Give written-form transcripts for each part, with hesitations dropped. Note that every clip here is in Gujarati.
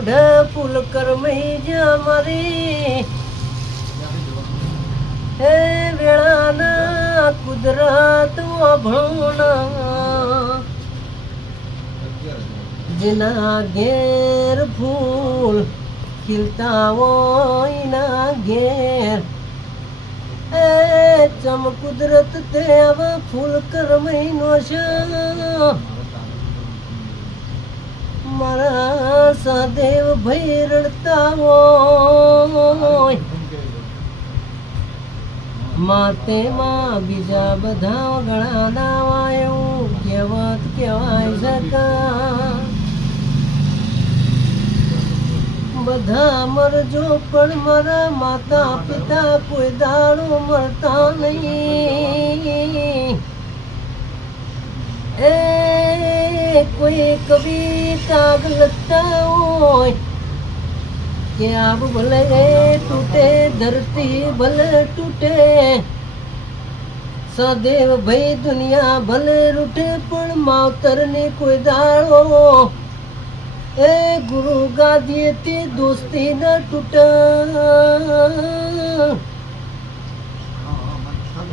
ઓઢ ફૂલ કરમઈ જા મારી હે વેળાના કુદરત અભણોના જેના ઘેર ફૂલ ખીલતા હોય ના ઘેર એ ચમ કુદરત તે હવે ફૂલ કરમઈ નો છે મારા સદેવ ભઈ રડતા હોય માતે માં બીજા બધા ઘણા નાવા એવું કહેવત કહેવાય શકા બધા મરજો પણ મારા માતા પિતા કોઈ દાડો મરતા નહીં એ કોઈ કવિતા લખતા હોય કે આબ ભલે તૂટે ધરતી ભલે તૂટે સદેવ ભાઈ દુનિયા ભલે રૂઠે પણ માવતર ને કોઈ દાડો એ ગુરુ ગાદીએ તે દોસ્તી ન તૂટા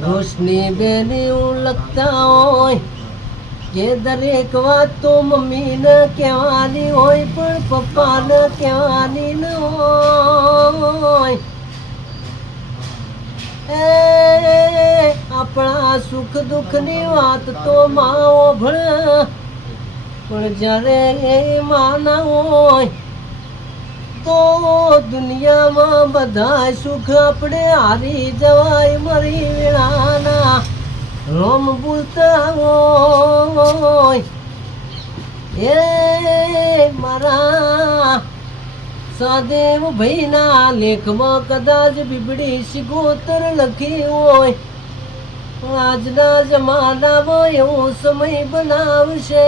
રોશની બેન એવું લખતા હોય કે દરેક વાત તો મમ્મી ને કહેવાની હોય પણ પપ્પા ને કહેવાની ન હોય એ આપણા સુખ દુઃખ ની વાત તો માઓ ભણે પણ જ્યારે એ માના હોય તો દુનિયામાં બધા સુખ આપણે હારી જવાય મરી વેળાના રોમ બોલતા હોય એ મારા સદેવ ભાઈના લેખમાં કદાચ બીબડી સિગોતર લખી હોય આજના જમાનામાં એવો સમય બનાવશે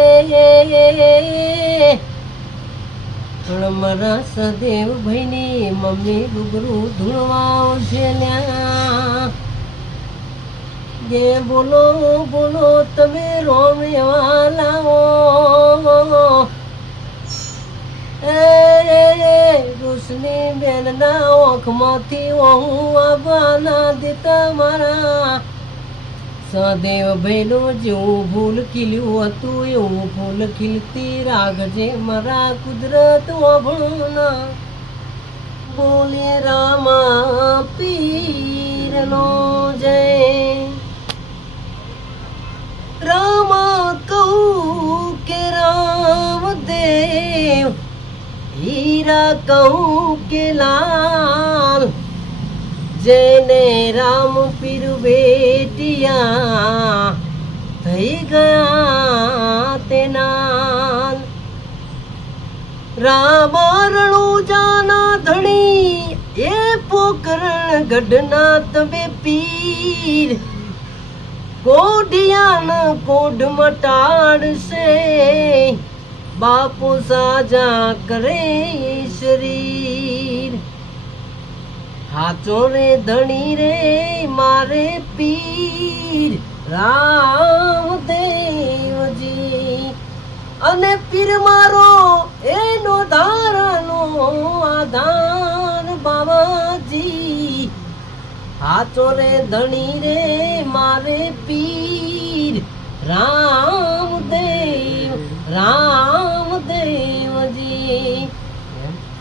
પણ મારા સદેવ ભાઈની મમ્મી ગુગરું ધૂળવાવશે લ્યા ગે બોલો બોલો તમે રોમ એવા લાવો એ રોશની બેનના ઓખમાંથી હું આવવાના દેતા મારા સદેવ ભાઈનું જેવું ફૂલ ખીલ્યું હતું એવું ફૂલ ખીલતી રાખજે મારા કુદરત ઓભણોના બોલે રામા પીરનો જય રામા કહું કે રામદેવ હીરા કહું કે લાલ જઈને રામ પીર બેટિયા થઈ ગયા તેના રામારણું જાના ધણી એ પોકરણ ગઢના તમે પીર કોઢિયાના કોઢ મટાડશે બાપુ સાજા કરે શરીર હાચો રે ધણી રે મારે પીર રામદેવજી અને પીર મારો એનો ધારનો આધાર બાબાજી હાચો રે ધણી રે મારે પીર રામદેવજી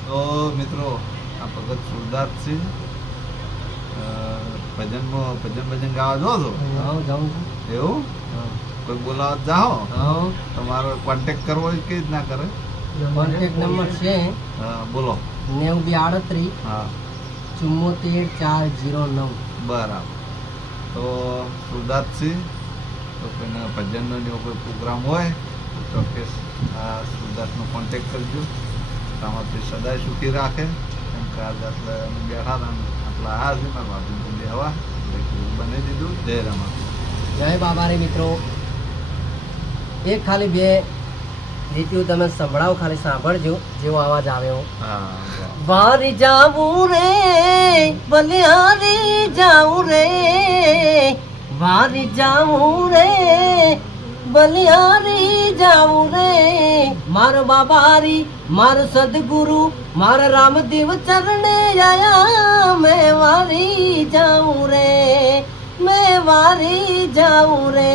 તો મિત્રો આ ભગત સુરદાસસિંહ ભજન ગાવા જો છો જાઉં એવું કોઈ બોલાવા જાઓ તમારો કોન્ટેક્ટ કરવો હોય કે જ ના કરે કોન્ટેક્ટ નંબર છે બોલો 9038 હા 74409 બરાબર તો સુરદાસસિંહ તો કોઈને ભજનનો એવો કોઈ પ્રોગ્રામ હોય તો ચોક્કસ આ સુરદાસનો કોન્ટેક્ટ કરજો તમારે સદાય સુખી રાખે કેમ કે આજે આપણે બેઠા હતા આટલા આ છે મારા બાજુ બેહવા બની દીધું જય રમા જય બાબા રે મિત્રો એક ખાલી બે રીતિઓ તમે સંભળાવો ખાલી સાંભળજો જેવો અવાજ આવ્યો વારી જાવું રે બલિહારી જાવું રે વારી જાવું રે બલિહારી જાઉં રે મારો બાબારી મારો સદગુરુ મારા રામદેવ ચરણે આયા મેં વારી જાઉં રે મેં વારી જાઉં રે